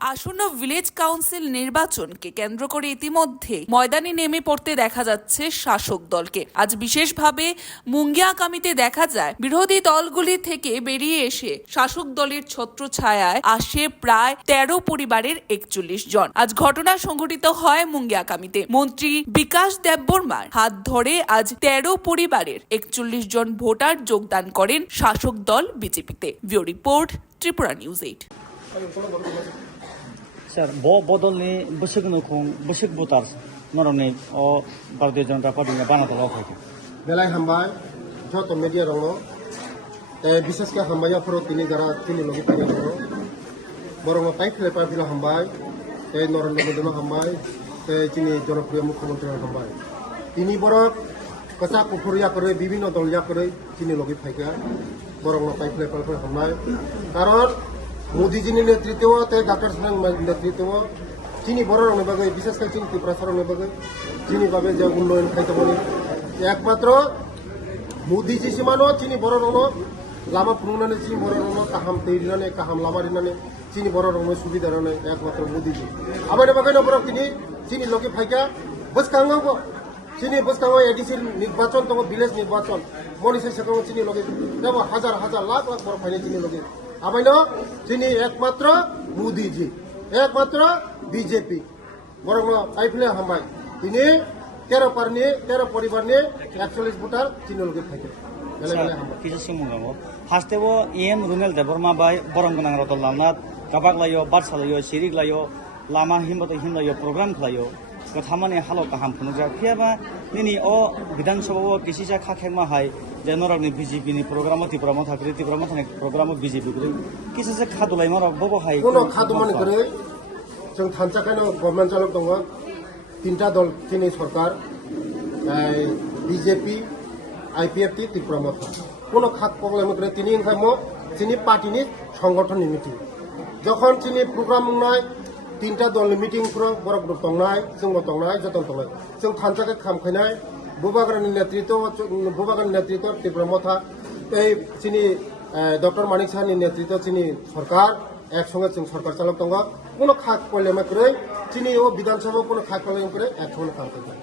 আসন্ন village council নির্বাচনকে কেন্দ্র করে ইতিমধ্যে ময়দানে নেমে পড়তে দেখা যাচ্ছে শাসক দলকে। আজ বিশেষভাবে মুঙ্গিয়াকামিতে দেখা যায় বিরোধী দলগুলি থেকে বেরিয়ে এসে শাসক দলের ছত্রছায়ায় আসে প্রায় ১৩ পরিবারের ৪১ জন। আজ ঘটনা সংঘটিত হয় মুঙ্গিয়াকামিতে। মন্ত্রী বিকাশ দেববর্মার হাত ধরে আজ ১৩ পরিবারের ৪১ জন ভোটার যোগদান করেন শাসক দল বিজেপিতে। Bureau report, Tripura news 8। Sir, bodolni bashik voters norone o Bharatiya Janata Party na banata lok belai hambai joto media rongo বিশেষ করে হাম্বাইয়া ফরো তিনি লগি পাই rongo বরং পাই ফেলে পাই ফিলা হাম্বাই নরেন্দ্র মোদী হাম্বাই তিনি জনপ্রিয় মুখ্যমন্ত্রী হাম্বাই তিনি বড় কচা কুফুরিয়া করে বিভিন্ন দলিয়া করে তিনি লগি পাইকা বরং পাই ফেলে পাই হাম্বাই কারণ মোদীজির নেতৃত্ব ডাক্তার সাহেবের নেতৃত্ব চিনি বড় রঙের বাগে বিশেষ করে চিনি ত্রিপুরা রঙের বাগে চিনি ভাবে যে উন্নয়ন খাইতে পারে একমাত্র মোদীজি সীমানো চিনি বড় রঙ লামা ফুরুনানে চিনি বড় রঙ কাহাম তৈরিনানে কাহাম লামা রিনানে চিনি বড় রঙের সুবিধা রানে একমাত্র মোদীজি আবার বাগে নবরক তিনি চিনি লোকে ফাইকা বসকাঙ্গাও চিনি বসকাঙ্গাও এডিসি নির্বাচন তবে ভিলেজ নির্বাচন মনীষের সেখানে চিনি লোকে দেব হাজার হাজার লাখ লাখ বড় ফাইনে চিনি লোকে আবাইন যিনি একমাত্র মোদীজি একমাত্র বিজেপি বরং পাইফিলে হামবাই তিনি ১৩ পরিবার নিয়ে ৪১ ভোটার চিনি লোকে থাকে কিছু সিমুঙ্গামো ফার্স্টেও এম রুনেল দেববর্মা বাই বরংগনাং রতলামনাথ কাবাক লাयो বারসা লাयो সিরিক লাयो লামা হিমবত হিমলাयो প্রোগ্রাম খালাयो কথামানে হালো কাহাম ফুনুজা ফিয়াবা নিনি ও বিধানসভা কিসিজা খাखेमा हाय যে নরকনি বিজেপি নি প্রোগ্রাম ত্রিপুরামো থাকরে ত্রিপুরামো থানে প্রোগ্রাম বিজেপি করে কিসিজা খাদুলাই নরক ববো हाय কোন খাদুমানি করে जों थानसाखानो गभर्नमेन्ट चालक दङ তিনটা দল চিনি সরকার বিজেপি আইপিএফটি ত্রিপুরামো কোন খাত প্রবলেম করে তিনি ইনকামো চিনি পার্টিনি সংগঠননি মিটিং যখন চিনি প্রোগ্রাম নাই তিনটা দলनि মিটিং পুরো বড় গ্রুপ দंनाय जोंबो दंनाय जतन दंनाय जों थानसाखै खामखायनाय बुबागारनि नेतृत्व ত্রিপুরামো এই চিনি ডক্টর মানিক সাহাनि নেতৃত্ব চিনি সরকার একসঙ্গে जों সরকার চালক দङ কোনো খাত প্রবলেম করে চিনি ও বিধানসভা কোনো খাত প্রবলেম করে একসঙ্গে কাম করে